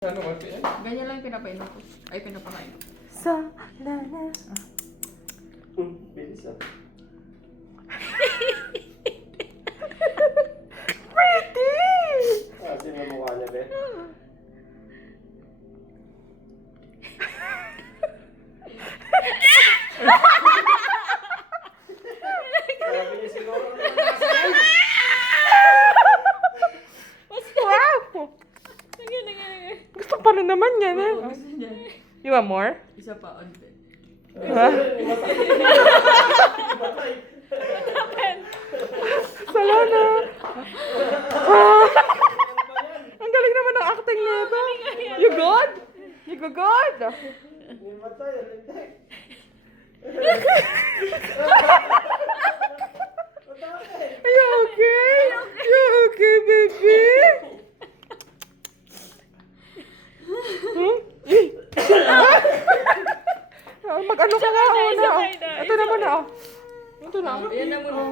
Ano ba yan? Ganyan lang yung pinapainom ko. Ay, pinapakain ko. Sa lana. Bilis ah. Pretty! Sino ang mukha niya, be? Sabi niya siguro na Wow! Gusto pa rin naman yan eh. Gusto niya. You want more? Isa pa, onte. Ha? Sa lana. Ang galing naman ng acting nito. You good? You good? Nimatay, alintay. Are you okay? You okay, baby? Mag-ano ka nga, una. Ito naman na. Ito na. Ayan na muna.